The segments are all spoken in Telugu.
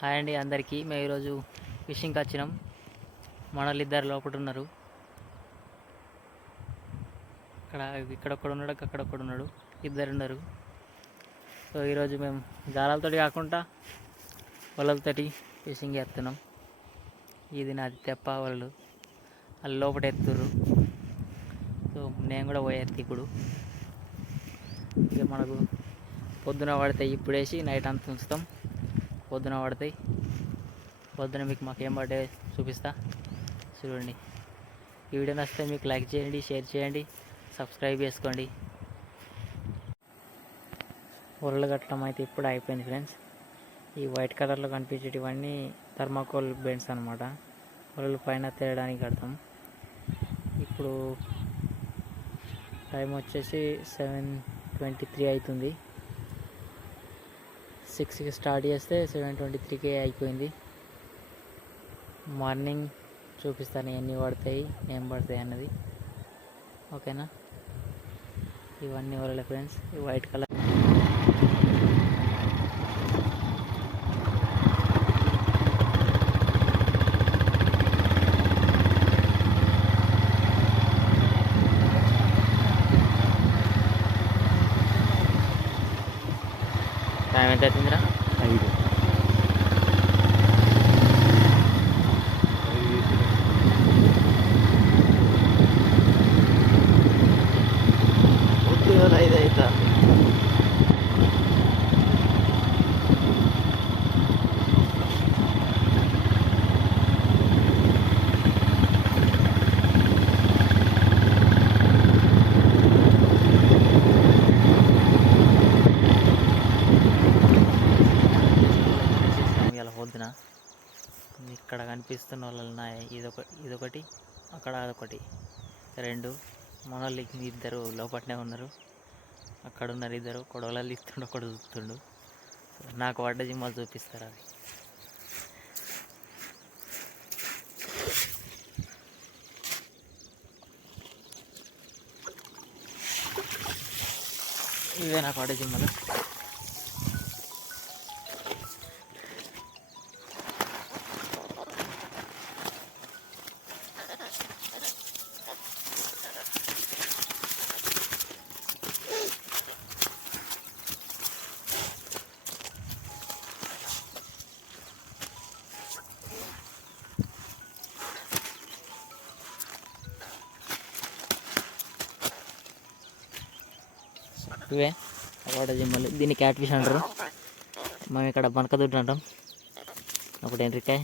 హాయ్ అండి అందరికీ. మేము ఈరోజు ఫిషింగ్కి వచ్చినాం. మనోళ్ళు ఇద్దరు లోపల ఉన్నారు. ఇక్కడ ఒకడు ఉన్నాడు, అక్కడ ఒకడు ఉన్నాడు, ఇద్దరు ఉన్నారు. సో ఈరోజు మేము జాలాలతో కాకుండా వలలతోటి ఫిషింగ్ చేస్తున్నాం. ఇది నాది తెప్ప వాళ్ళు లోపల ఎత్తుర్రు. సో నేను కూడా పోయేది ఇప్పుడు. ఇక మనకు పొద్దున పడతాయి, ఇప్పుడు వేసి నైట్ అంతా ఉంచుతాం. పొద్దున పడతాయి. పొద్దున మీకు మాకేం పడ్డే చూపిస్తా, చూడండి. ఈ వీడియో నచ్చితే మీకు లైక్ చేయండి, షేర్ చేయండి, సబ్స్క్రైబ్ చేసుకోండి. వరలు కట్టడం అయితే ఇప్పుడు అయిపోయింది ఫ్రెండ్స్. ఈ వైట్ కలర్లో కనిపించేటివన్నీ థర్మాకోల్ బెండ్స్ అనమాట. వరలు పైన తేయడానికి కడతాం. ఇప్పుడు టైం వచ్చేసి 7:23 అవుతుంది. 6కి స్టార్ట్ చేస్తే 7:23కే అయిపోయింది. మార్నింగ్ చూపిస్తాను ఎన్ని పడతాయి, ఏం పడతాయి అన్నది. ఓకేనా? ఇవన్నీ వరలే ఫ్రెండ్స్. ఈ వైట్ కలర్ టైం ఎంత అవుతుందిరా? 5. పొద్దున 5 అవుతా. ఇలా పొద్దున ఇక్కడ కనిపిస్తున్న వాళ్ళ ఇదొకటి, అక్కడ అదొకటి, 2. మన వాళ్ళు ఇద్దరు లోపలనే ఉన్నారు. అక్కడ ఉన్నారు ఇద్దరు. కొడవలలో ఇస్తుండు, ఒకడు చూస్తుండు. నాకు పడ్డ జిమ్మలు చూపిస్తారు. అది ఇవే నాకు పడ్డ జిమ్మలు. ఇవే వాడ జిమ్మలు. దీన్ని క్యాట్ ఫిష్ అంటారు. మేము ఇక్కడ బనకదుడ్డు అంటాం. ఒకటి ఎండ్రికాయ,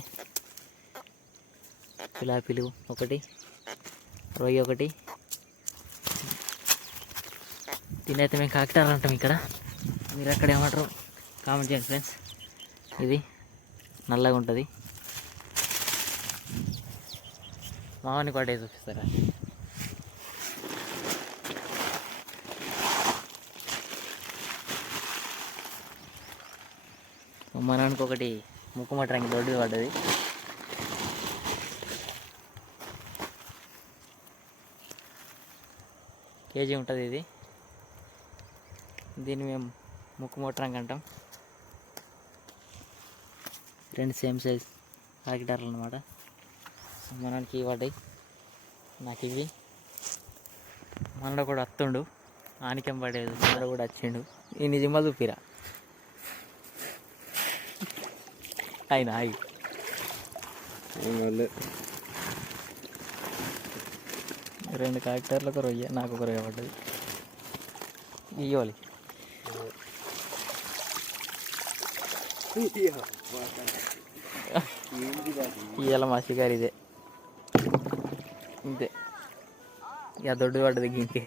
పిలాపిలు ఒకటి, రొయ్య ఒకటి. దీని అయితే మేము కాకిటారు అంటాం ఇక్కడ. మీరు అక్కడ ఏమంటారు కామెంట్ చేయండి ఫ్రెండ్స్. ఇది నల్లగా ఉంటుంది. మామని పడే చూపిస్తారా? మనకి ఒకటి ముక్కు మట్టడానికి దొడ్డు పడ్డది. కేజీ ఉంటుంది ఇది. దీన్ని మేము ముక్కు మట్టడానికి అంటాం. 2 సేమ్ సైజ్ కాకిటార్లు అనమాట. మనకి ఇవి పడ్డాయి. నాకు ఇవి మనలో కూడా వస్తుండు. ఆనికేం పడేది, మనలో కూడా వచ్చిండు. ఈ నిజమా చూపిరా అయినా అవి 2 కాకిటార్లకు రొయ్య, నాకు ఒక రొయ్య పడ్డది. ఇవ్వాలి ఇవాళ మా షికారు ఇదే. ఇంతే. ఇక దొడ్డు పడ్డది ఇంకే.